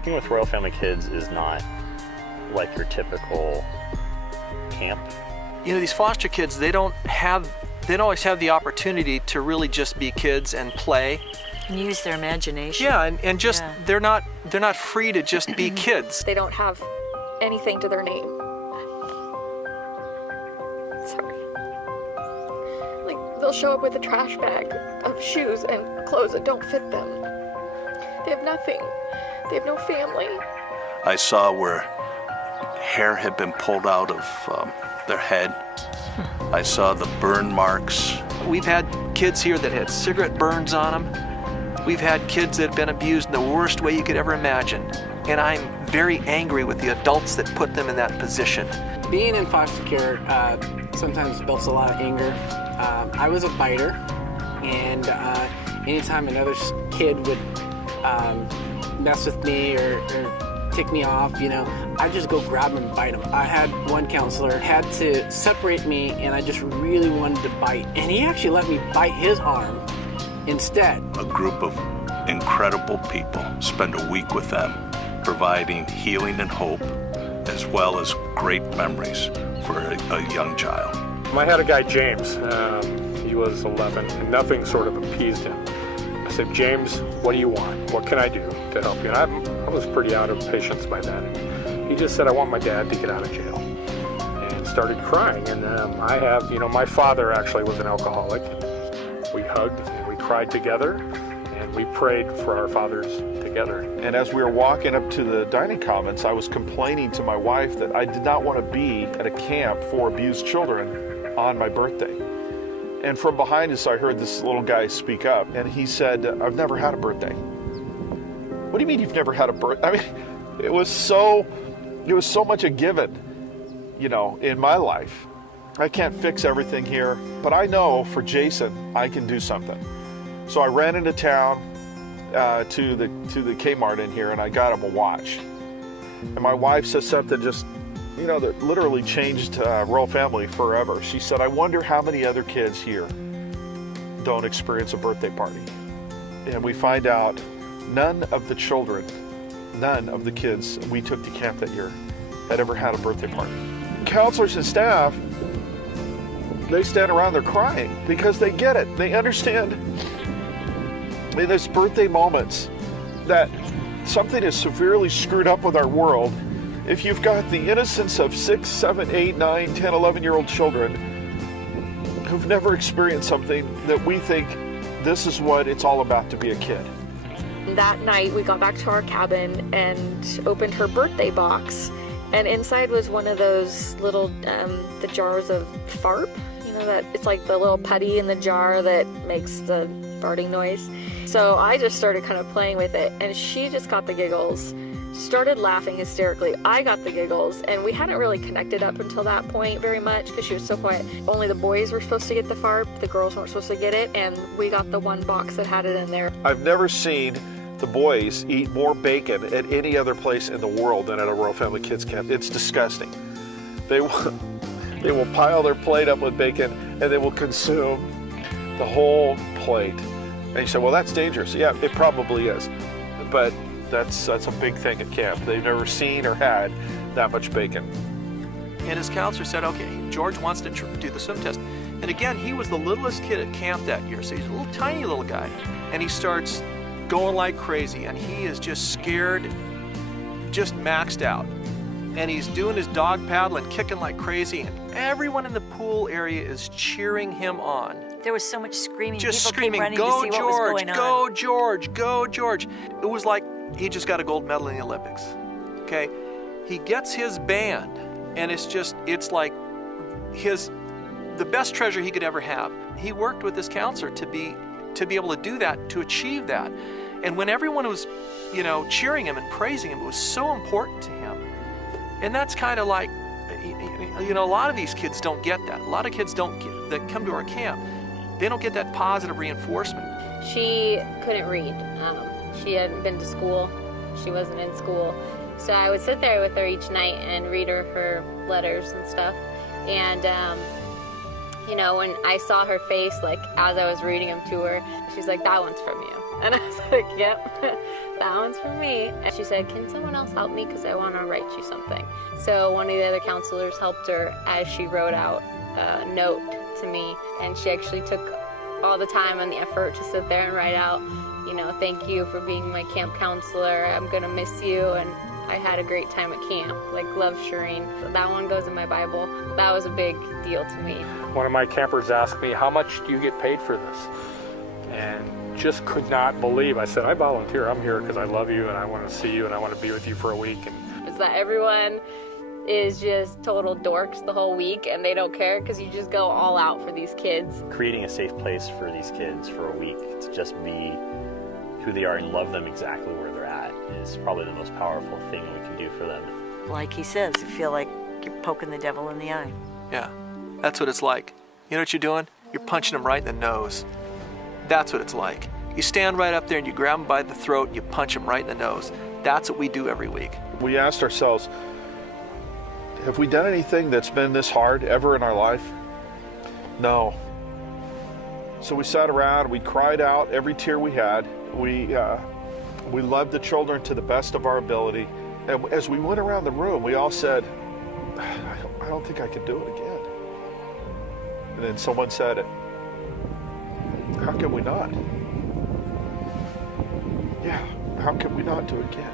Working with Royal Family Kids is not like your typical camp. You know, these foster kids, they don't always have the opportunity to really just be kids and play. And use their imagination. Yeah, and just, they're not free to just be kids. They don't have anything to their name. Sorry. Like, they'll show up with a trash bag of shoes and clothes that don't fit them. They have nothing. They have no family. I saw where hair had been pulled out of their head. I saw the burn marks. We've had kids here that had cigarette burns on them. We've had kids that have been abused in the worst way you could ever imagine. And I'm very angry with the adults that put them in that position. Being in foster care sometimes builds a lot of anger. I was a biter, and anytime another kid would mess with me or tick me off, you know, I just go grab him and bite him. I had one counselor had to separate me, and I just really wanted to bite, and he actually let me bite his arm instead. A group of incredible people, spend a week with them, providing healing and hope, as well as great memories for a young child. I had a guy, James. He was 11, and nothing sort of appeased him. I said, James, what do you want? What can I do to help you? And I was pretty out of patience by then. He just said, I want my dad to get out of jail. And started crying. And I have, my father actually was an alcoholic. We hugged and we cried together, and we prayed for our fathers together. And as we were walking up to the dining commons, I was complaining to my wife that I did not want to be at a camp for abused children on my birthday. And from behind us, I heard this little guy speak up, and he said, I've never had a birthday. What do you mean you've never had a birthday? I mean, it was so much a given, in my life. I can't fix everything here, but I know for Jason, I can do something. So I ran into town to the Kmart in here, and I got him a watch. And my wife says something just, that literally changed Royal Family forever. She said, I wonder how many other kids here don't experience a birthday party. And we find out none of the kids we took to camp that year had ever had a birthday party. Counselors and staff, they stand around, they're crying because they get it. They understand in those birthday moments that something is severely screwed up with our world. If you've got the innocence of 6, 7, 8, 9, 10, 11-year-old children who've never experienced something that we think this is what it's all about to be a kid. That night, we got back to our cabin and opened her birthday box. And inside was one of those little, the jars of FARP. That it's like the little putty in the jar that makes the farting noise. So I just started kind of playing with it, and she just got the giggles. Started laughing hysterically. I got the giggles, and we hadn't really connected up until that point very much because she was so quiet. Only the boys were supposed to get the FARP, the girls weren't supposed to get it, and we got the one box that had it in there. I've never seen the boys eat more bacon at any other place in the world than at a Royal Family Kids camp. It's disgusting. They will pile their plate up with bacon, and they will consume the whole plate. And you say, well, that's dangerous. Yeah, it probably is. But that's a big thing at camp. They've never seen or had that much bacon. And his counselor said, okay, George wants to do the swim test. And again, he was the littlest kid at camp that year, so he's a little tiny little guy. And he starts going like crazy, and he is just scared, just maxed out. And he's doing his dog paddle and kicking like crazy, and everyone in the pool area is cheering him on. There was so much screaming. Just People screaming, came running go to see George, what was going on. go George, go George. It was like he just got a gold medal in the Olympics, okay? He gets his band, and it's like the best treasure he could ever have. He worked with his counselor to be able to do that, to achieve that. And when everyone was, cheering him and praising him, it was so important to him. And that's kind of like, a lot of these kids don't get that. A lot of kids that come to our camp, they don't get that positive reinforcement. She couldn't read. She hadn't been to school. She wasn't in school. So I would sit there with her each night and read her letters and stuff. And, when I saw her face, like, as I was reading them to her, she's like, that one's from you. And I was like, yep, that one's for me. And she said, can someone else help me? Because I want to write you something. So one of the other counselors helped her as she wrote out a note to me. And she actually took all the time and the effort to sit there and write out, you know, thank you for being my camp counselor. I'm going to miss you. And I had a great time at camp. Like, love Shireen. That one goes in my Bible. That was a big deal to me. One of my campers asked me, how much do you get paid for this? And just could not believe. I said, I volunteer. I'm here because I love you and I want to see you and I want to be with you for a week. And Is that everyone is just total dorks the whole week and they don't care because you just go all out for these kids. Creating a safe place for these kids for a week to just be who they are and love them exactly where they're at is probably the most powerful thing we can do for them. Like he says, you feel like you're poking the devil in the eye. Yeah, that's what it's like. You know what you're doing? You're punching them right in the nose. That's what it's like. You stand right up there and you grab them by the throat and you punch them right in the nose. That's what we do every week. We asked ourselves, have we done anything that's been this hard ever in our life? No. So we sat around, we cried out every tear we had. We loved the children to the best of our ability. And as we went around the room, we all said, I don't think I could do it again. And then someone said, how can we not? Yeah, how can we not do it again?